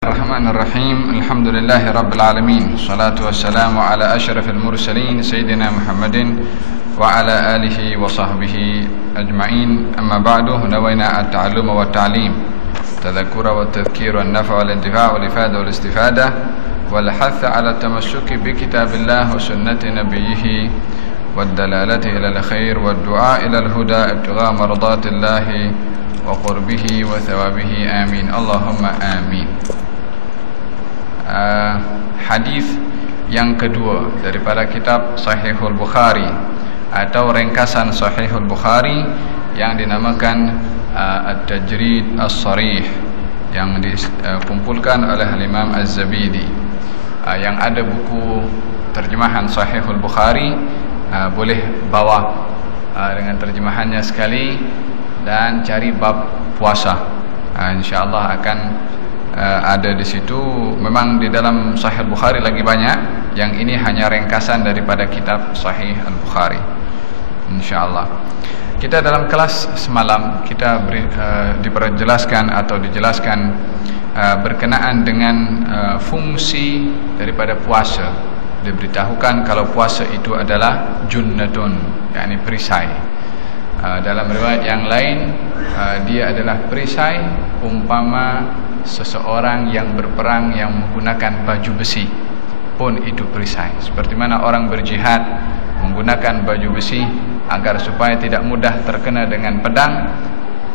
الرحمن الرحيم الحمد لله رب العالمين الصلاة والسلام على أشرف المرسلين سيدنا محمد وعلى آله وصحبه أجمعين أما بعد نوينا التعلم والتعليم التذكر والتذكير والنفع والانتفاع والإفادة والاستفادة والحث على التمسك بكتاب الله وسنة نبيه والدلالة إلى الخير والدعاء إلى الهدى ابتغاء مرضات الله وقربه وثوابه آمين اللهم آمين. Hadis yang kedua daripada kitab Sahihul Bukhari atau ringkasan Sahihul Bukhari yang dinamakan At-Tajrid As-Sarih yang dikumpulkan oleh Imam Az-Zabidi. Yang ada buku terjemahan Sahihul Bukhari boleh bawa dengan terjemahannya sekali dan cari bab puasa. InsyaAllah akan ada di situ. Memang di dalam Sahih Bukhari lagi banyak. Yang ini hanya ringkasan daripada kitab Sahih Al-Bukhari. InsyaAllah. Kita dalam kelas semalam kita diperjelaskan atau dijelaskan berkenaan dengan fungsi daripada puasa. Diberitahukan kalau puasa itu adalah junnatun, yakni perisai. Dalam riwayat yang lain dia adalah perisai umpama seseorang yang berperang yang menggunakan baju besi pun itu perisai. Seperti mana orang berjihad menggunakan baju besi agar supaya tidak mudah terkena dengan pedang,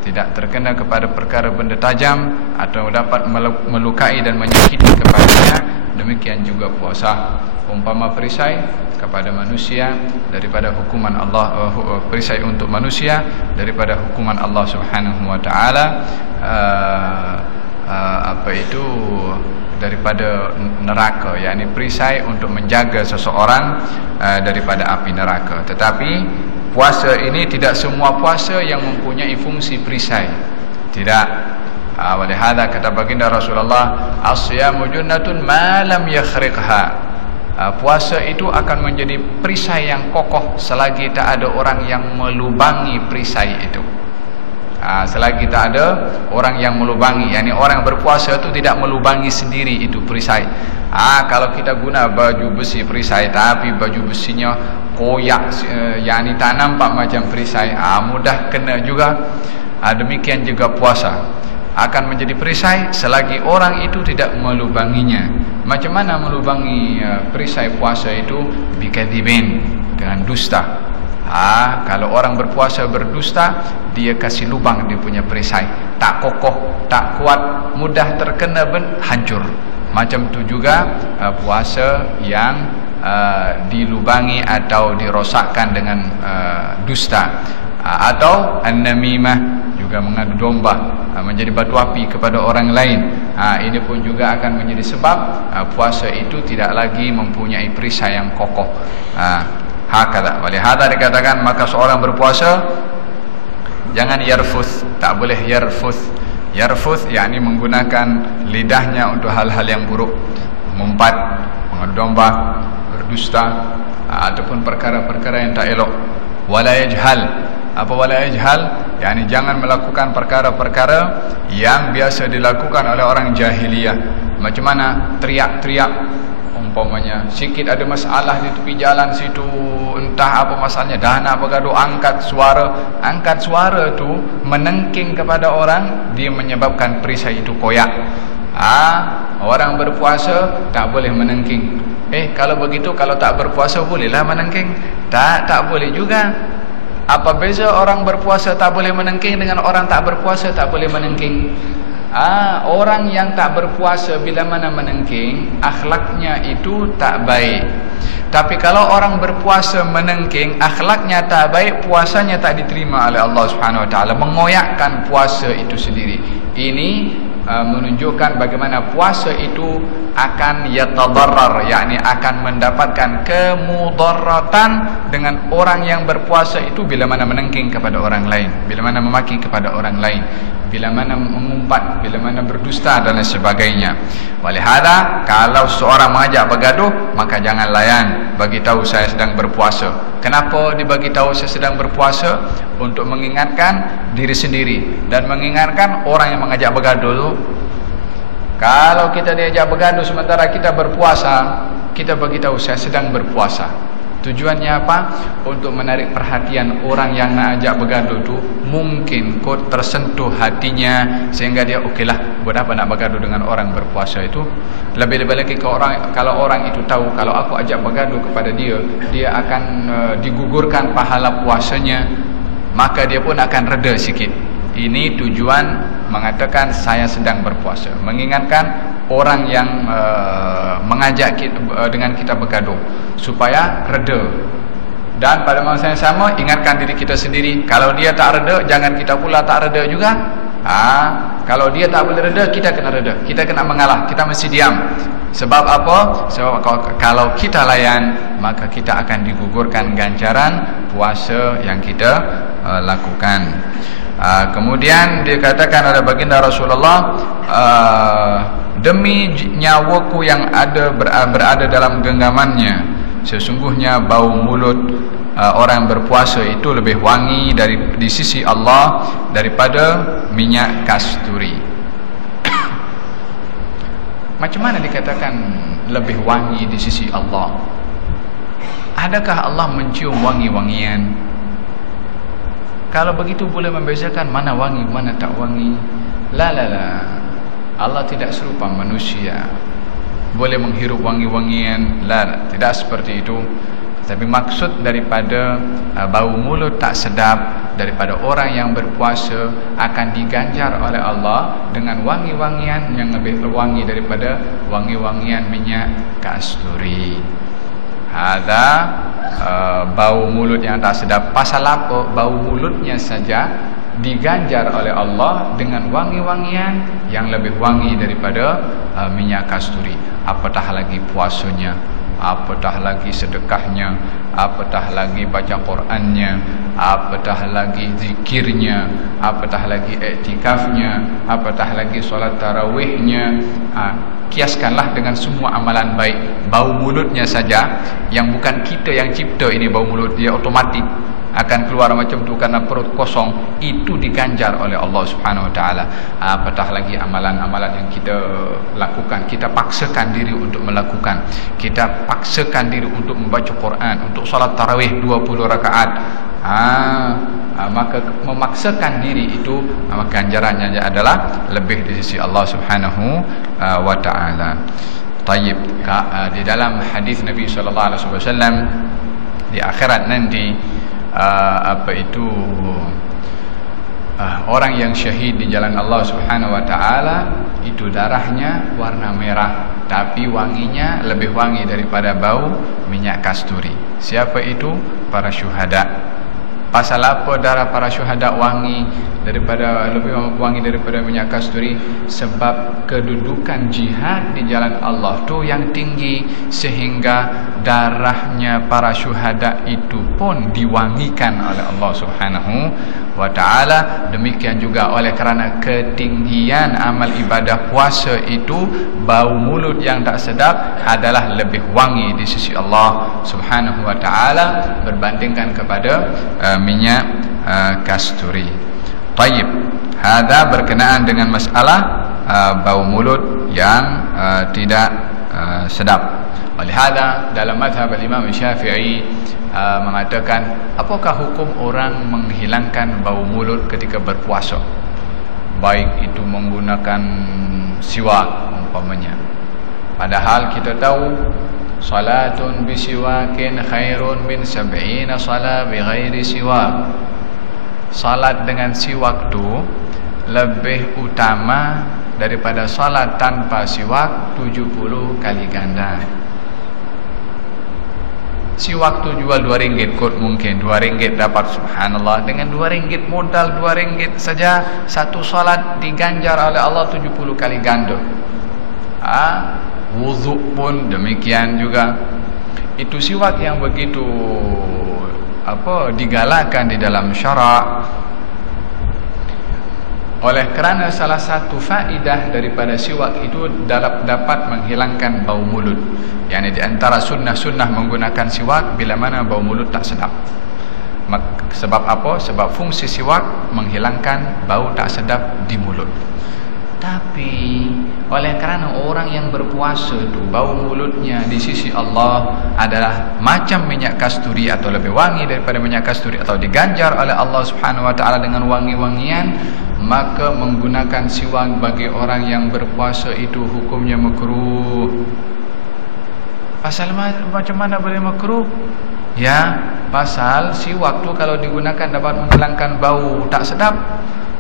tidak terkena kepada perkara benda tajam atau dapat melukai dan menyakiti kepadanya. Demikian juga puasa umpama perisai kepada manusia daripada hukuman Allah, perisai untuk manusia daripada hukuman Allah Subhanahu wa taala, daripada neraka, yakni perisai untuk menjaga seseorang daripada api neraka. Tetapi puasa ini tidak semua puasa yang mempunyai fungsi perisai. Tidak. Walihada kata baginda Rasulullah, as-siyamu junnatun ma lam yakhriqha. Puasa itu akan menjadi perisai yang kokoh selagi tak ada orang yang melubangi perisai itu. Selagi tak ada orang yang melubangi, yakni orang berpuasa itu tidak melubangi sendiri itu perisai. Kalau kita guna baju besi perisai tapi baju besinya koyak, yakni tak nampak macam perisai, mudah kena juga. Demikian juga puasa akan menjadi perisai selagi orang itu tidak melubanginya. Macam mana melubangi perisai puasa itu? Bikadzibin, dengan dusta. Kalau orang berpuasa berdusta, dia kasih lubang dia punya perisai, tak kokoh, tak kuat, mudah terkena hancur. Macam tu juga puasa yang dilubangi atau dirosakkan dengan dusta, atau an-namimah, juga mengadu domba, menjadi batu api kepada orang lain. Ini pun juga akan menjadi sebab puasa itu tidak lagi mempunyai perisai yang kokoh. Hakala. Walihada dikatakan maka seorang berpuasa jangan yarfuth, tak boleh yarfuth. Yarfuth yakni menggunakan lidahnya untuk hal-hal yang buruk, mengumpat, mengadu domba, berdusta, ataupun perkara-perkara yang tak elok. Wala yajhal. Apa wala yajhal? yakni jangan melakukan perkara-perkara yang biasa dilakukan oleh orang jahiliyah. Macam mana? Teriak-teriak, umpamanya sikit ada masalah di tepi jalan situ, entah apa masalahnya, dah nak bergaduh, angkat suara tu menengking kepada orang, dia menyebabkan perisai itu koyak. Orang berpuasa tak boleh menengking. Kalau begitu, kalau tak berpuasa bolehlah menengking? Tak boleh juga. Apa beza orang berpuasa tak boleh menengking dengan orang tak berpuasa tak boleh menengking? Orang yang tak berpuasa bila mana menengking, akhlaknya itu tak baik. Tapi kalau orang berpuasa menengking, akhlaknya tak baik, puasanya tak diterima oleh Allah Subhanahu wa taala, mengoyakkan puasa itu sendiri. Ini menunjukkan bagaimana puasa itu akan yatadarrar, yakni akan mendapatkan kemudarratan dengan orang yang berpuasa itu bila mana menengking kepada orang lain, bila mana memaki kepada orang lain, bila mana mengumpat, bila mana berdusta dan lain sebagainya. Walihada kalau seorang mengajak bergaduh, maka jangan layan, bagi tahu saya sedang berpuasa. Kenapa dibagi tahu saya sedang berpuasa? Untuk mengingatkan diri sendiri dan mengingatkan orang yang mengajak bergaduh itu Kalau kita diajak bergaduh sementara kita berpuasa, kita beritahu saya sedang berpuasa. Tujuannya apa? Untuk menarik perhatian orang yang nak ajak bergaduh tu. Mungkin kau tersentuh hatinya sehingga dia okeylah, buat apa nak bergaduh dengan orang berpuasa itu. Lebih-lebih lagi kalau orang itu tahu kalau aku ajak bergaduh kepada dia, dia akan digugurkan pahala puasanya, maka dia pun akan reda sikit. Ini tujuan mengatakan saya sedang berpuasa, mengingatkan orang yang mengajak kita, dengan kita bergaduh supaya reda. Dan pada masa yang sama ingatkan diri kita sendiri, kalau dia tak reda, jangan kita pula tak reda juga. Kalau dia tak boleh reda, kita kena reda, kita kena mengalah, kita mesti diam. Sebab apa? Sebab kalau kita layan, maka kita akan digugurkan ganjaran puasa yang kita lakukan. Kemudian dikatakan oleh baginda Rasulullah, demi nyawaku yang berada dalam genggamannya, sesungguhnya bau mulut orang yang berpuasa itu lebih wangi di sisi Allah daripada minyak kasturi. Macam mana dikatakan lebih wangi di sisi Allah? Adakah Allah mencium wangi-wangian? Kalau begitu boleh membezakan mana wangi mana tak wangi? La. Allah tidak serupa manusia, boleh menghirup wangi-wangian. La, tidak seperti itu. Tapi maksud daripada bau mulut tak sedap daripada orang yang berpuasa akan diganjar oleh Allah dengan wangi-wangian yang lebih wangi daripada wangi-wangian minyak kasturi. Ada bau mulut yang tak sedap. Pasal apa? Bau mulutnya saja diganjar oleh Allah dengan wangi-wangian yang lebih wangi daripada minyak kasturi. Apatah lagi puasanya, apatah lagi sedekahnya, apatah lagi baca Qurannya, apatah lagi zikirnya, apatah lagi iktikafnya, apatah lagi solat tarawihnya. Kiaskanlah dengan semua amalan baik. Bau mulutnya saja, yang bukan kita yang cipta ini bau mulut, dia otomatik akan keluar macam tu karena perut kosong, itu diganjar oleh Allah Subhanahu Wa Taala. Apatah lagi amalan-amalan yang kita lakukan, kita paksakan diri untuk melakukan, kita paksakan diri untuk membaca Quran, untuk solat tarawih 20 rakaat. Maka memaksakan diri itu, maka ganjarannya adalah lebih di sisi Allah Subhanahu Wa Taala. Tayyib, di dalam hadis Nabi sallallahu alaihi wasallam, di akhirat nanti orang yang syahid di jalan Allah Subhanahu Wa Taala itu darahnya warna merah, tapi wanginya lebih wangi daripada bau minyak kasturi. Siapa itu? Para syuhada. Pasal apa darah para syuhada lebih wangi daripada minyak kasturi? Sebab kedudukan jihad di jalan Allah tu yang tinggi, sehingga darahnya para syuhada itu pun diwangikan oleh Allah Subhanahu Wa Taala. Demikian juga oleh kerana ketinggian amal ibadah puasa itu, bau mulut yang tak sedap adalah lebih wangi di sisi Allah Subhanahu Wa Taala berbandingkan kepada minyak kasturi. Tayyib, hadza berkenaan dengan masalah bau mulut yang tidak sedap. Oleh hadza dalam mazhab Imam Syafi'i mengatakan, apakah hukum orang menghilangkan bau mulut ketika berpuasa, baik itu menggunakan siwak umpamanya. Padahal kita tahu salatun bisiwakin khairun min 70 salat bighairi siwak. Salat dengan siwak tu lebih utama daripada salat tanpa siwak 70 kali ganda. Siwak tu jual RM2 kot, mungkin RM2 dapat, subhanallah, dengan RM2 modal RM2 saja satu salat diganjar oleh Allah 70 kali ganda. Wuduk pun demikian juga. Itu siwak yang begitu digalakkan di dalam syarak. Oleh kerana salah satu faedah daripada siwak itu dapat menghilangkan bau mulut. Yani di antara sunnah-sunnah menggunakan siwak bila mana bau mulut tak sedap. Sebab apa? Sebab fungsi siwak menghilangkan bau tak sedap di mulut. Tapi oleh karena orang yang berpuasa itu bau mulutnya di sisi Allah adalah macam minyak kasturi atau lebih wangi daripada minyak kasturi, atau diganjar oleh Allah Subhanahu wa taala dengan wangi-wangian, maka menggunakan siwak bagi orang yang berpuasa itu hukumnya makruh. Pasal macam mana boleh makruh? Ya, pasal siwak tu kalau digunakan dapat menghilangkan bau tak sedap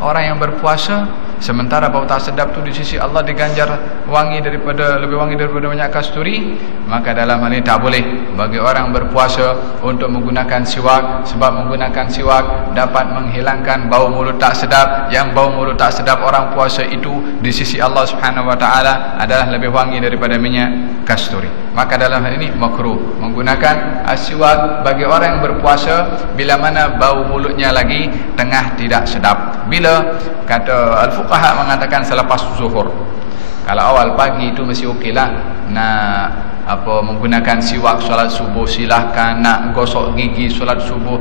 orang yang berpuasa, sementara bau tak sedap tu di sisi Allah diganjar lebih wangi daripada minyak kasturi, maka dalam hal ini tak boleh bagi orang berpuasa untuk menggunakan siwak, sebab menggunakan siwak dapat menghilangkan bau mulut tak sedap, yang bau mulut tak sedap orang puasa itu di sisi Allah Subhanahu wa taala adalah lebih wangi daripada minyak kasturi. Maka dalam hal ini makruh menggunakan siwak bagi orang yang berpuasa bila mana bau mulutnya lagi tengah tidak sedap. Bila kata al-fuqaha mengatakan selepas zuhur. Kalau awal pagi itu masih okeylah, nak menggunakan siwak solat subuh silahkan, nak gosok gigi solat subuh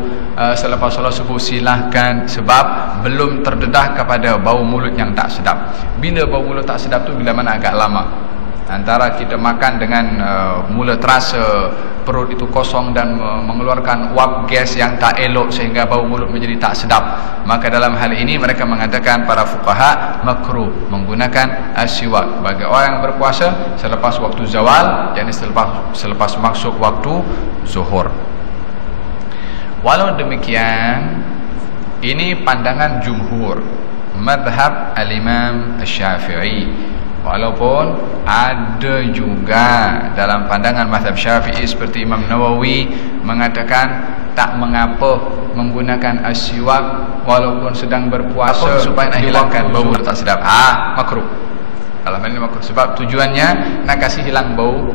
selepas solat subuh silahkan, sebab belum terdedah kepada bau mulut yang tak sedap. Bila bau mulut tak sedap tu bila mana agak lama, antara kita makan dengan mula terasa perut itu kosong dan mengeluarkan uap gas yang tak elok sehingga bau mulut menjadi tak sedap, maka dalam hal ini mereka mengatakan para fuqaha makruh menggunakan siwak bagi orang yang berpuasa selepas waktu zawal, yakni selepas masuk waktu zuhur. Walau demikian, ini pandangan jumhur madhab al-Imam Asy-Syafi'i. Walaupun ada juga dalam pandangan mazhab Syafi'i seperti Imam Nawawi mengatakan tak mengapa menggunakan siwak walaupun sedang berpuasa supaya nak hilangkan bau tak sedap. Makruh. Dalam hal ini makruh sebab tujuannya nak kasih hilang bau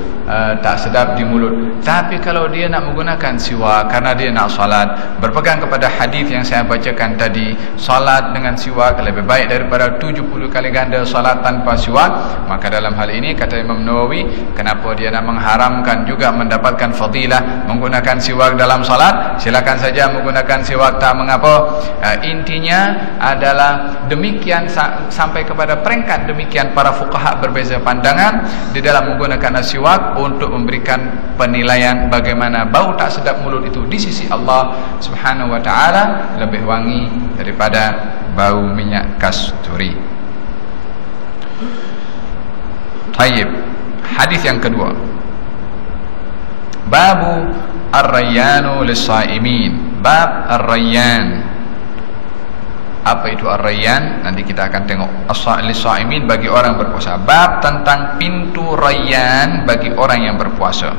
tak sedap di mulut. Tapi kalau dia nak menggunakan siwak karena dia nak salat, berpegang kepada hadis yang saya bacakan tadi, salat dengan siwak lebih baik daripada 70 kali ganda salat tanpa siwak, maka dalam hal ini kata Imam Nawawi, kenapa dia nak mengharamkan juga mendapatkan fadilah menggunakan siwak dalam salat? Silakan saja menggunakan siwak, tak mengapa. Intinya adalah demikian, sampai kepada peringkat demikian para fuqaha berbeza pandangan di dalam menggunakan siwak untuk memberikan penilaian bagaimana bau tak sedap mulut itu di sisi Allah Subhanahu wa taala lebih wangi daripada bau minyak kasturi. Tayyib. Hadis yang kedua. Babu ar-rayyanu lis-shaimin. Bab ar-rayyan. Apa itu ar-rayyan? Nanti kita akan tengok. As-shaimin bagi orang berpuasa. Bab tentang pintu rayyan bagi orang yang berpuasa.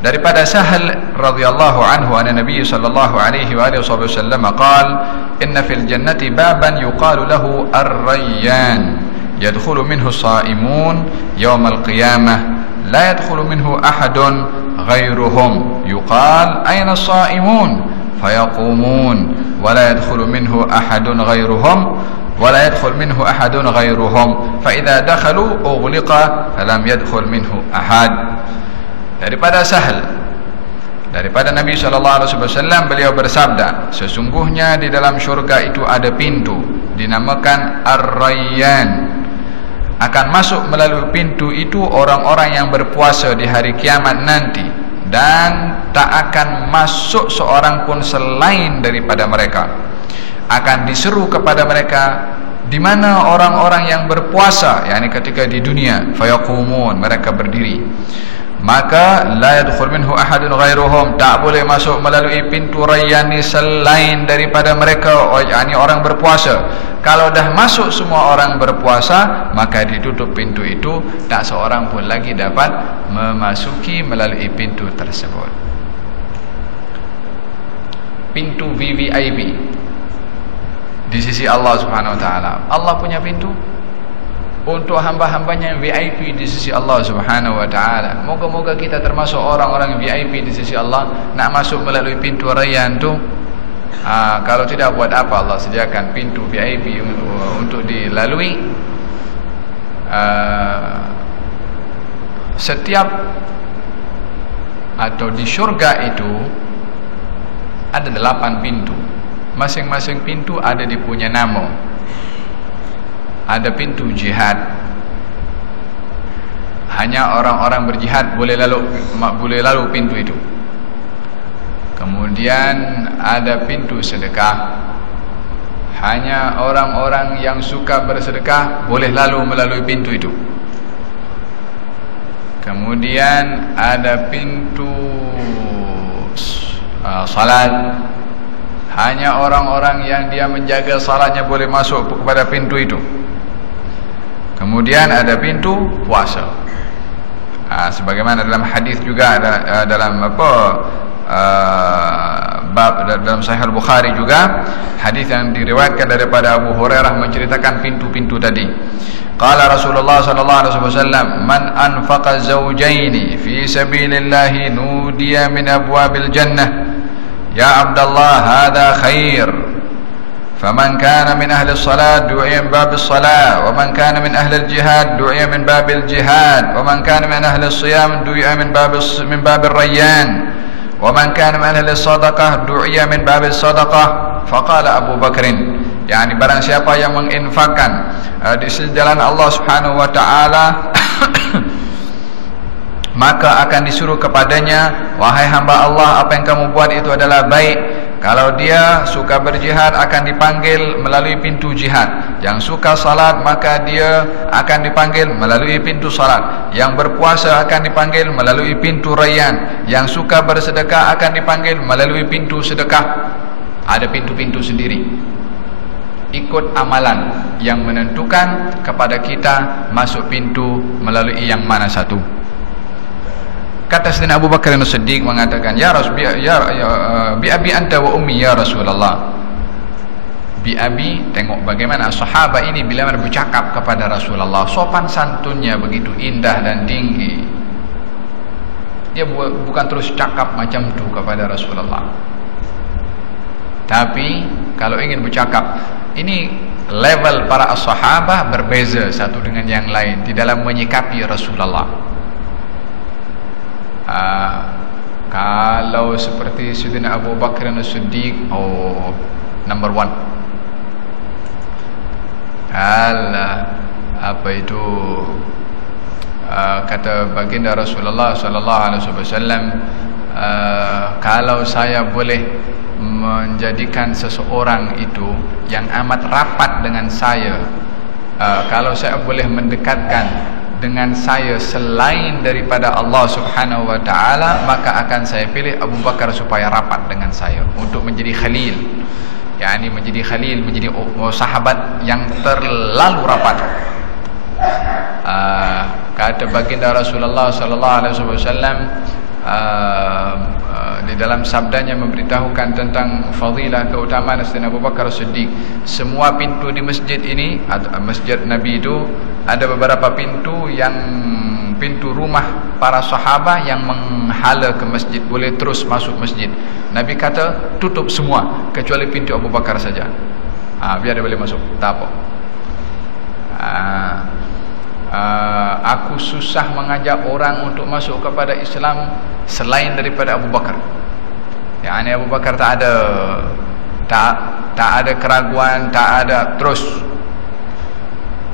Daripada Sahal radhiyallahu anhu anna Nabi sallallahu alaihi wa alihi wasallam qala inna fil jannati baban yuqalu lahu ar-rayyan yadkhulu minhu as-shaimun yawm al-qiyamah la yadkhulu minhu ahadun ghairuhum yuqal ayna as-shaimun fayaqumun ولا يدخل منه أحد غيرهم ولا يدخل منه أحد غيرهم فإذا دخلوا أغلق فلم يدخل منه أحد. Daripada Sahal, daripada Nabi SAW, beliau bersabda, sesungguhnya di dalam syurga itu ada pintu dinamakan Ar-Rayyan. Akan masuk melalui pintu itu orang-orang yang berpuasa di hari kiamat nanti, dan tak akan masuk seorang pun selain daripada mereka. Akan diseru kepada mereka, di mana orang-orang yang berpuasa, yakni ketika di dunia, fayaqumun, mereka berdiri. Maka la yadkhul minhu ahadun ghairuhum, tak boleh masuk melalui pintu rayyan selain daripada mereka, yakni orang berpuasa. Kalau dah masuk semua orang berpuasa, maka ditutup pintu itu, tak seorang pun lagi dapat memasuki melalui pintu tersebut. Pintu VVIP di sisi Allah Subhanahu wa taala. Allah punya pintu untuk hamba-hambanya yang VIP di sisi Allah Subhanahu wa taala. Moga-moga kita termasuk orang-orang yang VIP di sisi Allah, nak masuk melalui pintu rayyan tu. Kalau tidak, buat apa Allah sediakan pintu VIP untuk dilalui? Setiap atau di syurga itu ada 8 pintu. Masing-masing pintu ada dia punya nama. ada pintu jihad. Hanya orang-orang berjihad boleh lalu pintu itu. Kemudian ada pintu sedekah. Hanya orang-orang yang suka bersedekah boleh lalu melalui pintu itu. Kemudian ada pintu salat. Hanya orang-orang yang dia menjaga salatnya boleh masuk kepada pintu itu. Kemudian ada pintu puasa. Sebagaimana dalam hadis juga dalam dalam Sahih Al-Bukhari juga hadis yang diriwayatkan daripada Abu Hurairah menceritakan pintu-pintu tadi. Qala Rasulullah sallallahu alaihi wasallam, "Man anfaqa zawjaini fi sabilillah nudiya min abwabil jannah. Ya Abdullah, hadha khair. Faman kana min ahli as-salat du'iya min babil salat, wa man kana min ahli al-jihad du'iya min babil jihad, wa man kana min ahli as-siyam du'iya min babil rayyan. وَمَنْ كَانَ مِنْ أَهْلِ الصَّدَقَةِ دُعِيَ مِنْ بَابِ الصَّدَقَةِ فَقَالَ أبو بكر Yani barang siapa yang menginfakkan di jalan Allah Subhanahu wa taala maka akan disuruh kepadanya, wahai hamba Allah, apa yang kamu buat itu adalah baik. Kalau dia suka berjihad akan dipanggil melalui pintu jihad. Yang suka salat maka dia akan dipanggil melalui pintu salat. Yang berpuasa akan dipanggil melalui pintu rayyan. Yang suka bersedekah akan dipanggil melalui pintu sedekah. Ada pintu-pintu sendiri. Ikut amalan yang menentukan kepada kita masuk pintu melalui yang mana satu. Kata Sayyidina Abu Bakar As-Siddiq mengatakan, Ya Rasul, bi abi anta wa ummi ya Rasulullah. Bi abi, tengok bagaimana sahabat ini bila mana bercakap kepada Rasulullah, sopan santunnya begitu indah dan tinggi. Dia bukan terus cakap macam tu kepada Rasulullah. Tapi kalau ingin bercakap, ini level para sahabat berbeza satu dengan yang lain di dalam menyikapi Rasulullah. Kalau seperti Sayyidina Abu Bakar As-Siddiq, number one. Apa itu kata baginda Rasulullah sallallahu alaihi wasallam, kalau saya boleh menjadikan seseorang itu yang amat rapat dengan saya, kalau saya boleh mendekatkan dengan saya selain daripada Allah Subhanahu wa taala, maka akan saya pilih Abu Bakar supaya rapat dengan saya untuk menjadi khalil. Yani menjadi khalil, menjadi sahabat yang terlalu rapat. Kata baginda Rasulullah sallallahu alaihi wasallam di dalam sabdanya memberitahukan tentang fadilah keutamaan Sayyidina Abu Bakar As-Siddiq. Semua pintu di masjid ini, masjid Nabi itu, ada beberapa pintu yang pintu rumah para sahabat yang menghala ke masjid, boleh terus masuk masjid. Nabi kata tutup semua kecuali pintu Abu Bakar saja. Biar dia boleh masuk, tak apa. Aku susah mengajak orang untuk masuk kepada Islam selain daripada Abu Bakar. Yani Abu Bakar tak ada keraguan, tak ada, terus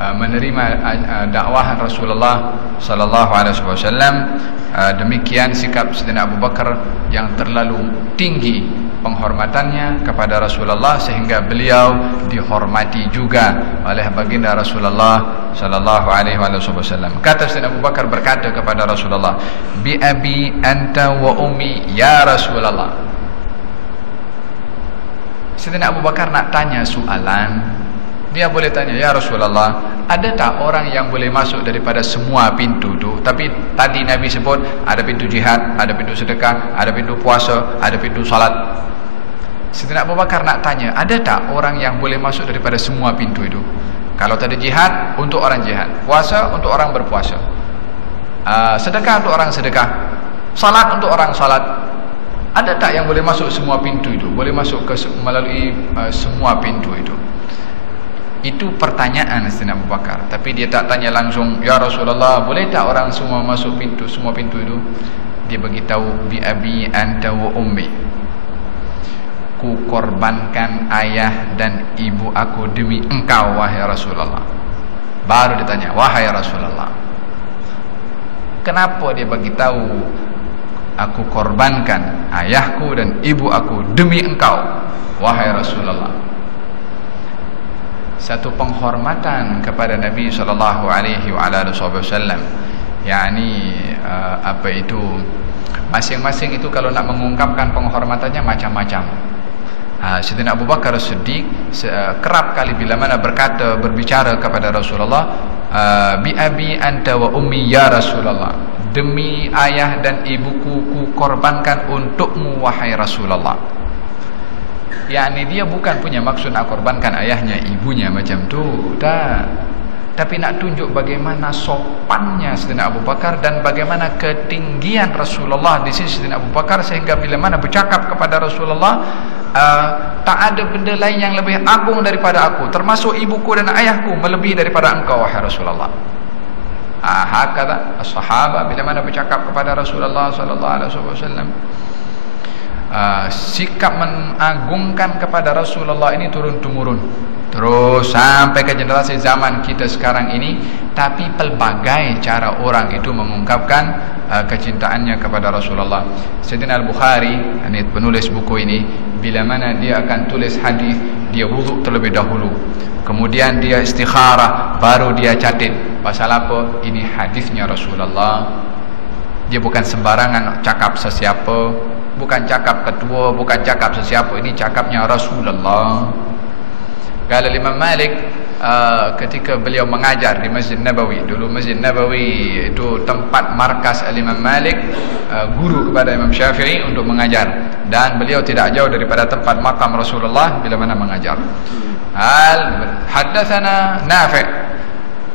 menerima dakwah Rasulullah sallallahu alaihi wasallam. Demikian sikap Sayyidina Abu Bakar yang terlalu tinggi penghormatannya kepada Rasulullah sehingga beliau dihormati juga oleh baginda Rasulullah sallallahu alaihi wasallam. Kata Sayyidina Abu Bakar berkata kepada Rasulullah, bi abi anta wa ummi ya Rasulullah. Sayyidina Abu Bakar nak tanya soalan. Dia boleh tanya, ya Rasulullah, ada tak orang yang boleh masuk daripada semua pintu tu? Tapi tadi Nabi sebut ada pintu jihad, ada pintu sedekah, ada pintu puasa, ada pintu salat. Sayyidina Abu Bakar nak tanya, ada tak orang yang boleh masuk daripada semua pintu itu? Kalau tadi jihad, untuk orang jihad. Puasa, untuk orang berpuasa. Sedekah, untuk orang sedekah. Salat, untuk orang salat. Ada tak yang boleh masuk semua pintu itu? Boleh masuk melalui semua pintu itu? Itu pertanyaan Sayyidina Abu Bakar. Tapi dia tak tanya langsung, ya Rasulullah, boleh tak orang semua masuk semua pintu itu? Dia beritahu, bi abi anta wa ummi. Ku korbankan ayah dan ibu aku demi engkau, wahai Rasulullah. Baru ditanya, wahai Rasulullah, kenapa dia bagi tahu aku korbankan ayahku dan ibu aku demi engkau, wahai Rasulullah? Satu penghormatan kepada Nabi sallallahu alaihi wasallam. yakni apa itu, masing-masing itu kalau nak mengungkapkan penghormatannya macam-macam. Sayyidina Abu Bakar Siddiq kerap kali bila mana berbicara kepada Rasulullah, bi abi anta wa ummi ya Rasulullah, demi ayah dan ibuku ku korbankan untukmu wahai Rasulullah. yakni dia bukan punya maksud nak korbankan ayahnya ibunya macam tu, tak, tapi nak tunjuk bagaimana sopannya Sayyidina Abu Bakar dan bagaimana ketinggian Rasulullah di sisi Sayyidina Abu Bakar, sehingga bila mana bercakap kepada Rasulullah, tak ada benda lain yang lebih agung daripada aku, termasuk ibuku dan ayahku, melebihi daripada engkau wahai Rasulullah. Hakata as-sahabah bila mana bercakap kepada Rasulullah sallallahu alaihi wasallam, sikap mengagungkan kepada Rasulullah ini turun temurun terus sampai ke generasi zaman kita sekarang ini. Tapi pelbagai cara orang itu mengungkapkan kecintaannya kepada Rasulullah. Sayyidina Al-Bukhari, ini penulis buku ini, bila mana dia akan tulis hadis, dia wuduk terlebih dahulu, kemudian dia istikharah, baru dia catat. Pasal apa? Ini hadisnya Rasulullah. Dia bukan sembarangan cakap sesiapa, bukan cakap ketua, bukan cakap sesiapa, ini cakapnya Rasulullah. Kalau Imam Malik ketika beliau mengajar di Masjid Nabawi, dulu Masjid Nabawi itu tempat markas Imam Malik, guru kepada Imam Syafi'i untuk mengajar, dan beliau tidak jauh daripada tempat makam Rasulullah bila mana mengajar. Haddatsana Nafi',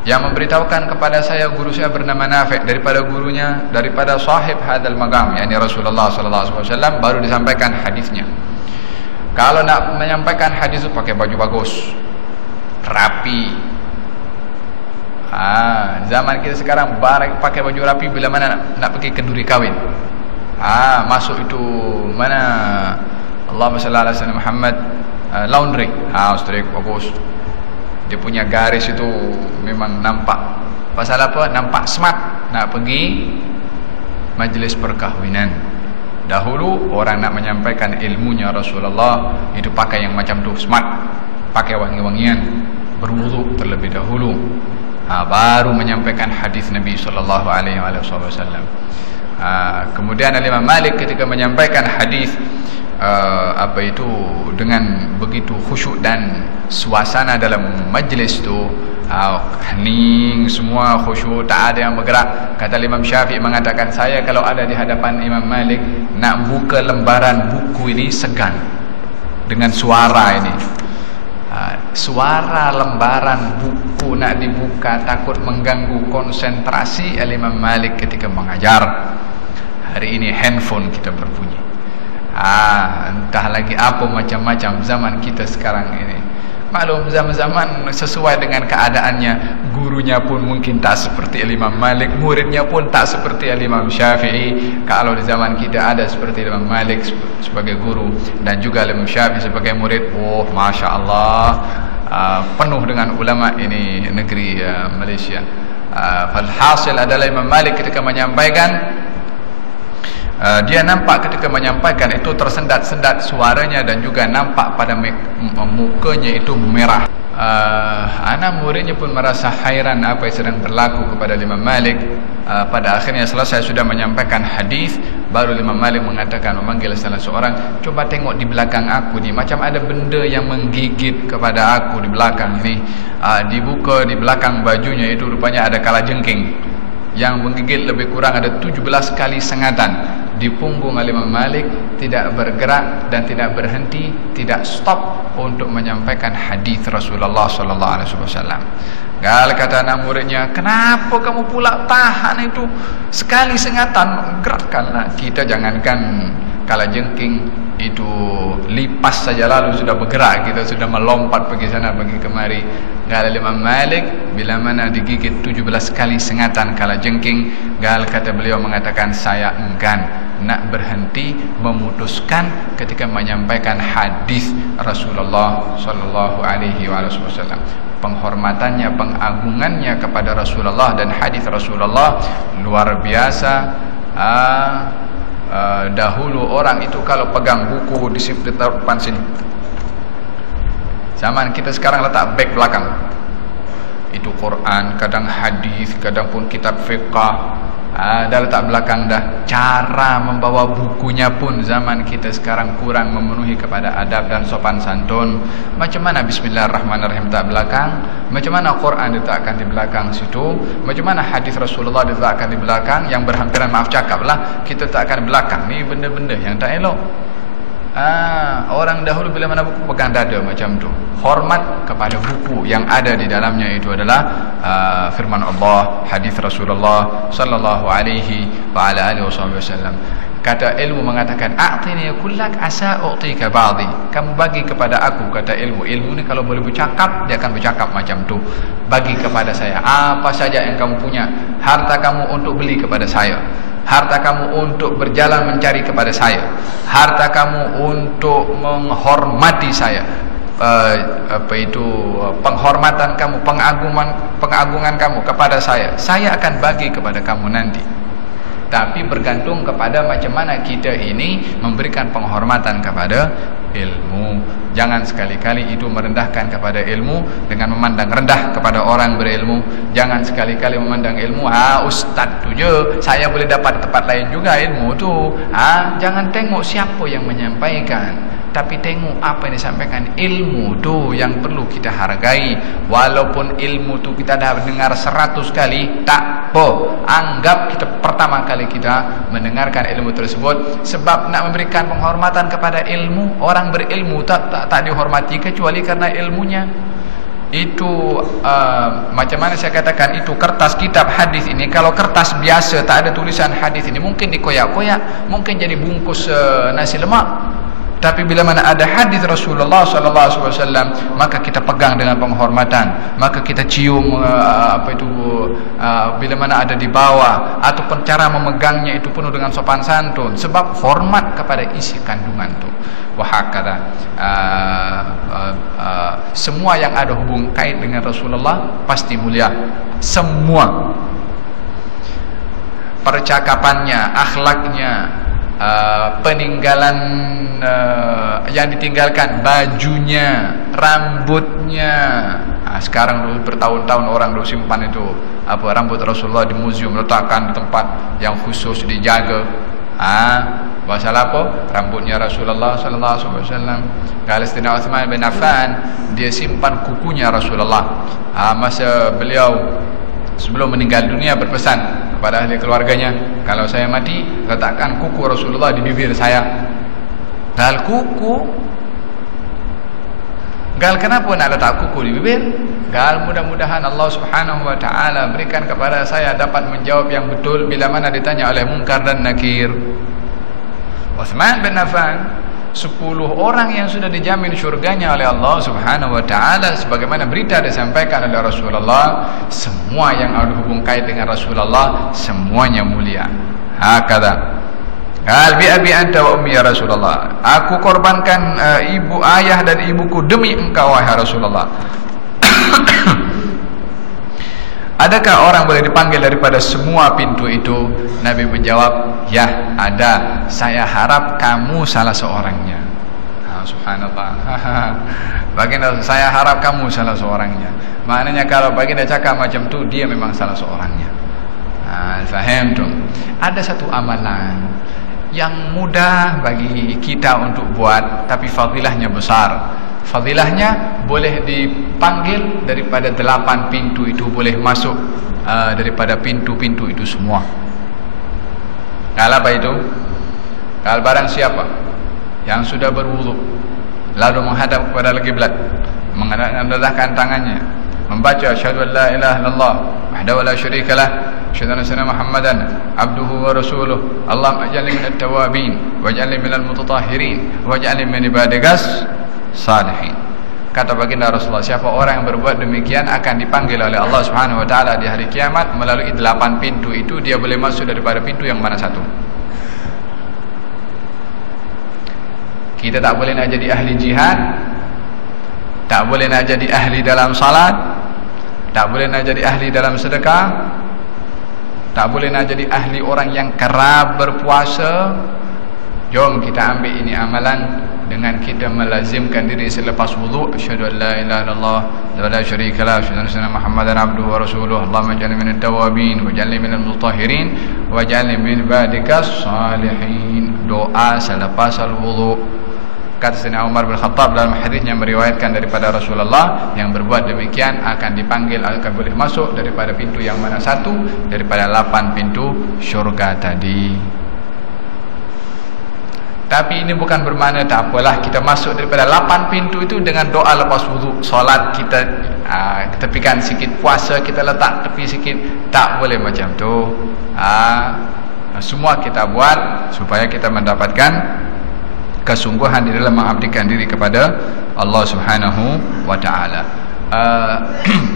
yang memberitahukan kepada saya guru saya bernama Nafi', daripada gurunya, daripada sahib hadzal maqam, yakni Rasulullah sallallahu alaihi wasallam, baru disampaikan hadisnya. Kalau nak menyampaikan hadis itu pakai baju bagus, rapi. Zaman kita sekarang pakai baju rapi bila mana nak pergi kenduri kahwin. Masuk itu mana, Allahumma shalli ala sayyidina Muhammad, laundry. Ustaz bagus. Dia punya garis itu memang nampak. Pasal apa? Nampak smart nak pergi majlis perkahwinan. Dahulu orang nak menyampaikan ilmunya Rasulullah itu pakai yang macam tu, smart, pakai wangi-wangian, berwuduk terlebih dahulu, baru menyampaikan hadis Nabi sallallahu alaihi wasallam. Kemudian Imam Malik ketika menyampaikan hadis apa itu dengan begitu khusyuk dan suasana dalam majlis tu, hening semua, khusyuk, tak ada yang bergerak. Kata Imam Syafi'i mengatakan, saya kalau ada di hadapan Imam Malik nak buka lembaran buku ini segan dengan suara ini. Suara lembaran buku nak dibuka takut mengganggu konsentrasi Imam Malik ketika mengajar. Hari ini handphone kita berbunyi. Entah lagi apa macam-macam zaman kita sekarang ini. Maklum zaman-zaman sesuai dengan keadaannya, gurunya pun mungkin tak seperti Imam Malik, muridnya pun tak seperti Imam Syafi'i. Kalau di zaman kita ada seperti Imam Malik sebagai guru dan juga Imam Syafi'i sebagai murid, Masya Allah, penuh dengan ulama ini negeri Malaysia. Falhasil adalah Imam Malik ketika menyampaikan, dia nampak ketika menyampaikan itu tersendat-sendat suaranya dan juga nampak pada mukanya itu merah. Anak muridnya pun merasa hairan apa yang sedang berlaku kepada Imam Malik. Pada akhirnya selesai sudah menyampaikan hadis, baru Imam Malik mengatakan, memanggil salah seorang, coba tengok di belakang aku ni, macam ada benda yang menggigit kepada aku di belakang ni. Dibuka di belakang bajunya itu rupanya ada kalajengking yang menggigit, lebih kurang ada 17 kali sengatan. Di punggung Imam Malik tidak bergerak dan tidak berhenti, tidak stop untuk menyampaikan hadis Rasulullah sallallahu alaihi wasallam. Kata anak muridnya, kenapa kamu pula tahan itu sekali sengatan? Gerakkanlah. Kita jangankan kalajengking itu lipas saja lalu sudah bergerak, kita sudah melompat pergi sana pergi kemari. Imam Malik bila mana digigit 17 kali sengatan kalajengking, kata beliau mengatakan, saya enggan nak berhenti memutuskan ketika menyampaikan hadis Rasulullah sallallahu alaihi wasallam. Penghormatannya, pengagungannya kepada Rasulullah dan hadis Rasulullah luar biasa. Dahulu orang itu kalau pegang buku di depan sini, zaman kita sekarang letak beg belakang, itu Quran, kadang hadis, kadang pun kitab fiqh, dah letak belakang dah. Cara membawa bukunya pun zaman kita sekarang kurang memenuhi kepada adab dan sopan santun. Macam mana Bismillahirrahmanirrahim tak belakang, macam mana Quran diletakkan di belakang situ, macam mana hadis Rasulullah diletakkan di belakang, yang berhampiran maaf cakaplah kita letakkan di belakang. Ni benda-benda yang tak elok. Orang dahulu bila mana buku pegang dada macam tu. Hormat kepada buku yang ada di dalamnya itu adalah firman Allah, hadis Rasulullah sallallahu alaihi wa ala alihi wasallam. Kata ilmu mengatakan, a'tini kullak asa u'tika ba'dhi. Kamu bagi kepada aku, kata ilmu. Ilmu ni kalau boleh bercakap, dia akan bercakap macam tu. Bagi kepada saya apa saja yang kamu punya. Harta kamu untuk beli kepada saya, harta kamu untuk berjalan mencari kepada saya, harta kamu untuk menghormati saya, penghormatan kamu, pengagungan kamu kepada saya akan bagi kepada kamu nanti. Tapi bergantung kepada macam mana kita ini memberikan penghormatan kepada ilmu. Jangan sekali-kali itu merendahkan kepada ilmu dengan memandang rendah kepada orang berilmu. Jangan sekali-kali memandang ilmu, ustaz tu je, saya boleh dapat tempat lain juga ilmu tu. Jangan tengok siapa yang menyampaikan, tapi tengok apa yang disampaikan. Ilmu tu yang perlu kita hargai. Walaupun ilmu tu kita dah dengar 100 kali, tak apa, anggap kita pertama kali kita mendengarkan ilmu tersebut. Sebab nak memberikan penghormatan kepada ilmu, orang berilmu tak dihormati kecuali karena ilmunya. Itu macam mana saya katakan, itu kertas kitab hadis ini, kalau kertas biasa tak ada tulisan hadis ini, mungkin dikoyak-koyak, mungkin jadi bungkus nasi lemak. Tapi bila mana ada hadis Rasulullah sallallahu alaihi wasallam, maka kita pegang dengan penghormatan, maka kita cium bila mana ada di bawah, ataupun cara memegangnya itu penuh dengan sopan santun, sebab hormat kepada isi kandungan itu. Wahakala semua yang ada hubung kait dengan Rasulullah pasti mulia. Semua percakapannya, akhlaknya, peninggalan yang ditinggalkan, bajunya, rambutnya. Sekarang dulu bertahun-tahun orang dulu simpan itu rambut Rasulullah di museum, letakkan di tempat yang khusus dijaga. Pasal apa? Rambutnya Rasulullah sallallahu alaihi wasallam. Kalau Sayyidina Uthman bin Affan, dia simpan kukunya Rasulullah. Masa beliau sebelum meninggal dunia berpesan kepada ahli keluarganya, kalau saya mati, letakkan kuku Rasulullah di bibir saya. Gal kuku, gal kenapa nak letak kuku di bibir? Gal mudah-mudahan Allah subhanahu wa ta'ala berikan kepada saya dapat menjawab yang betul bila mana ditanya oleh Munkar dan Nakir. Uthman bin Affan, 10 orang yang sudah dijamin syurganya oleh Allah subhanahu wa ta'ala, sebagaimana berita disampaikan oleh Rasulullah. Semua yang ada hubung kait dengan Rasulullah semuanya mulia. Hakadha qal bi abi anta wa ummi ya Rasulullah, aku korbankan ibu, ayah dan ibuku demi engkau wahai Rasulullah. Adakah orang boleh dipanggil daripada semua pintu itu? Nabi menjawab, ya ada. Saya harap kamu salah seorangnya. Subhanallah. Baginda, saya harap kamu salah seorangnya. Maknanya kalau baginda cakap macam tu, dia memang salah seorangnya. Faham tu? Ada satu amalan yang mudah bagi kita untuk buat, tapi fadilahnya besar. Fadilahnya boleh dipanggil daripada 8 pintu itu, boleh masuk daripada pintu-pintu itu semua. Kalau apa itu? Kalau barang siapa yang sudah berwudu lalu menghadap kepada al-qiblat, mengandalkan tangannya, membaca asyhadu an la ilaha illallah wahdahu la syarikalah, asyhadu anna Muhammadan abduhu wa rasuluh, Allahumma ij'alni minat tawabin waj'alni minal mutatahhirin waj'alni min ibadikas salihin. Kata baginda Rasulullah, siapa orang yang berbuat demikian akan dipanggil oleh Allah Subhanahu wa taala di hari kiamat melalui 8 pintu itu. Dia boleh masuk daripada pintu yang mana satu? Kita tak boleh nak jadi ahli jihad, tak boleh nak jadi ahli dalam salat, tak boleh nak jadi ahli dalam sedekah, tak boleh nak jadi ahli orang yang kerap berpuasa. Jom kita ambil ini amalan dengan kita melazimkan diri selepas wudu. Asyhadu an la ilaha illallah wa la syarika lah, asyhadu anna Muhammadan abduhu wa rasuluh. Allahumma ij'alni minat tawwabin waj'alni minal mutahhirin waj'alni min ibadikas salihin. Doa selepas al-wudu. Kata Sayyidina Umar bin Khattab dalam hadisnya meriwayatkan daripada Rasulullah, yang berbuat demikian akan dipanggil, akan boleh masuk daripada pintu yang mana? Satu daripada 8 pintu syurga tadi. Tapi ini bukan bermakna tak apalah kita masuk daripada 8 pintu itu dengan doa lepas wudu. Solat kita tepikan sikit, puasa kita letak tepi sikit, tak boleh macam tu. Semua kita buat supaya kita mendapatkan kesungguhan di dalam mengabdikan diri kepada Allah Subhanahu wa taala.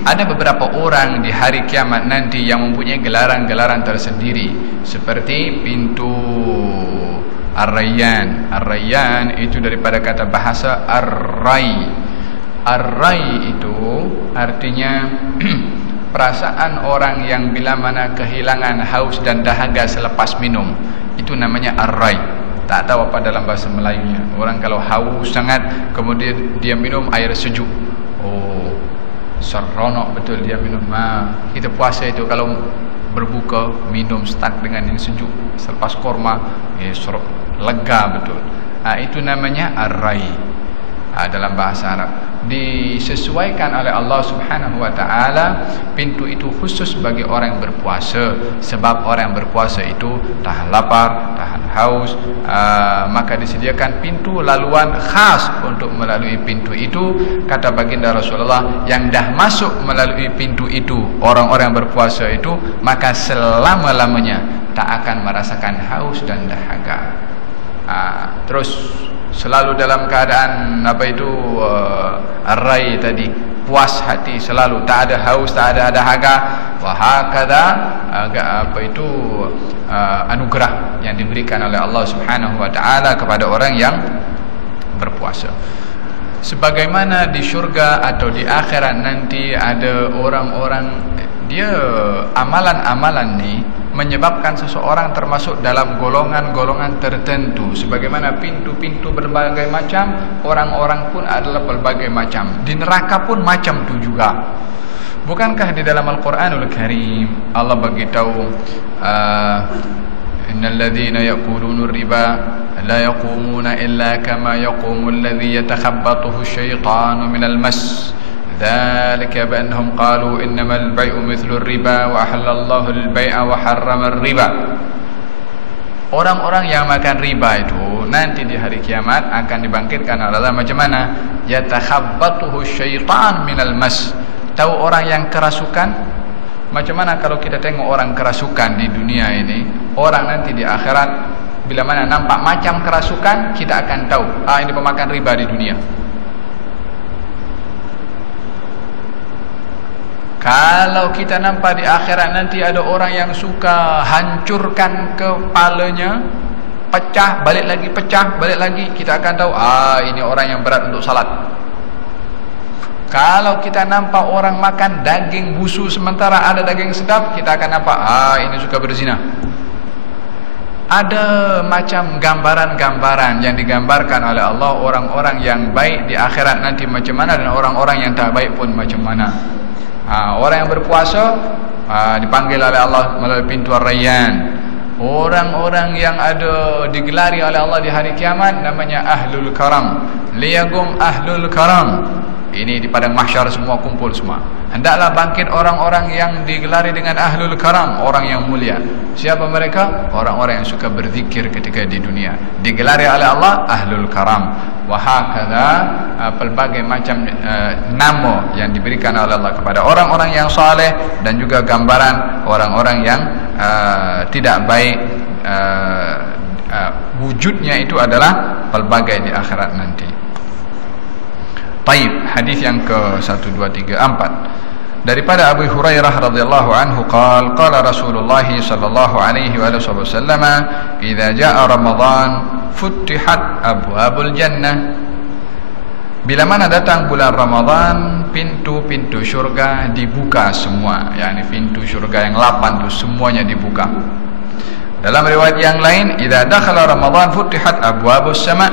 Ada beberapa orang di hari kiamat nanti yang mempunyai gelaran-gelaran tersendiri, seperti pintu Ar-Rayyan. Ar-Rayyan itu daripada kata bahasa Ar-Ray. Ar-Ray itu artinya perasaan orang yang bila mana kehilangan haus dan dahaga selepas minum. Itu namanya Ar-Ray. Tak tahu apa dalam bahasa Melayunya. Orang kalau haus sangat kemudian dia minum air sejuk, oh seronok betul dia minum. Kita puasa itu kalau berbuka minum start dengan yang sejuk selepas korma, lega betul. Itu namanya ar-ray dalam bahasa Arab. Disesuaikan oleh Allah Subhanahu wa taala pintu itu khusus bagi orang yang berpuasa, sebab orang yang berpuasa itu tahan lapar, tahan haus, maka disediakan pintu laluan khas untuk melalui pintu itu. Kata baginda Rasulullah, yang dah masuk melalui pintu itu, orang-orang yang berpuasa itu, maka selama-lamanya tak akan merasakan haus dan dahaga. Terus selalu dalam keadaan ar-ray tadi, puas hati selalu, tak ada haus, tak ada dahaga. Wa hakadha anugerah yang diberikan oleh Allah Subhanahu wa taala kepada orang yang berpuasa. Sebagaimana di syurga atau di akhirat nanti ada orang-orang, dia amalan-amalan ni menyebabkan seseorang termasuk dalam golongan-golongan tertentu. Sebagaimana pintu-pintu berbagai macam, orang-orang pun adalah berbagai macam. Di neraka pun macam tu juga. Bukankah di dalam Al-Quranul Karim Allah beritahu, innal ladzina yaquluna riba la yaqumuna illa kama yaqumul ladzi yatakhabbathu asy-syaitanu minal mas. ذلك بأنهم قالوا إنما البيع مثل الربا وأحل الله البيع وحرم الربا. Orang-orang yang makan riba itu nanti di hari kiamat akan dibangkitkan oleh Allah macam mana? Yatakhabbathu syaitan minal mas. Tahu orang yang kerasukan? Macam mana kalau kita tengok orang kerasukan di dunia ini, orang nanti di akhirat bila mana nampak macam kerasukan, kita akan tahu ini pemakan riba di dunia. Kalau kita nampak di akhirat nanti ada orang yang suka hancurkan kepalanya, pecah, balik lagi, kita akan tahu ini orang yang berat untuk salat. Kalau kita nampak orang makan daging busuk sementara ada daging sedap, kita akan nampak ini suka berzina. Ada macam gambaran-gambaran yang digambarkan oleh Allah orang-orang yang baik di akhirat nanti macam mana, dan orang-orang yang tak baik pun macam mana. Orang yang berpuasa dipanggil oleh Allah melalui pintu Ar-Rayyan. Orang-orang yang ada digelari oleh Allah di hari kiamat namanya Ahlul Karam. Liyagum Ahlul Karam. Ini di padang mahsyar semua kumpul semua. Hendaklah bangkit orang-orang yang digelari dengan Ahlul Karam, orang yang mulia. Siapa mereka? Orang-orang yang suka berzikir ketika di dunia. Digelari oleh Allah Ahlul Karam. Wahakadha pelbagai macam nama yang diberikan oleh Allah kepada orang-orang yang saleh, dan juga gambaran orang-orang yang tidak baik. Wujudnya itu adalah pelbagai di akhirat nanti. Taib, hadis yang ke 1, 2, 3, 4. daripada Abu Hurairah radhiyallahu anhu qala Rasulullah sallallahu alaihi wasallam, idza jaa Ramadan futtihat abwabul jannah. Bila mana datang bulan Ramadan, pintu-pintu syurga dibuka semua. Yani pintu syurga yang 8 itu semuanya dibuka. Dalam riwayat yang lain, idza dakhala Ramadan futtihat abwabus sama'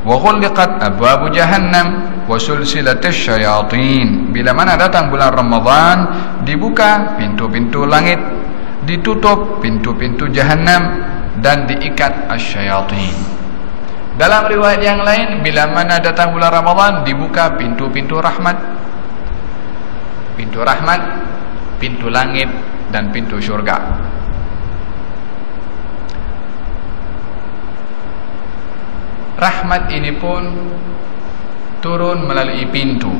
wa ghulqat abwabu jahannam wa sulsilatasy syayatin. Bila mana datang bulan Ramadan, dibuka pintu-pintu langit, ditutup pintu-pintu jahannam, dan diikat asy-syayatin. Dalam riwayat yang lain, bila mana datang bulan Ramadan, dibuka pintu-pintu rahmat. Pintu rahmat, pintu langit, dan pintu syurga. Rahmat ini pun turun melalui pintu.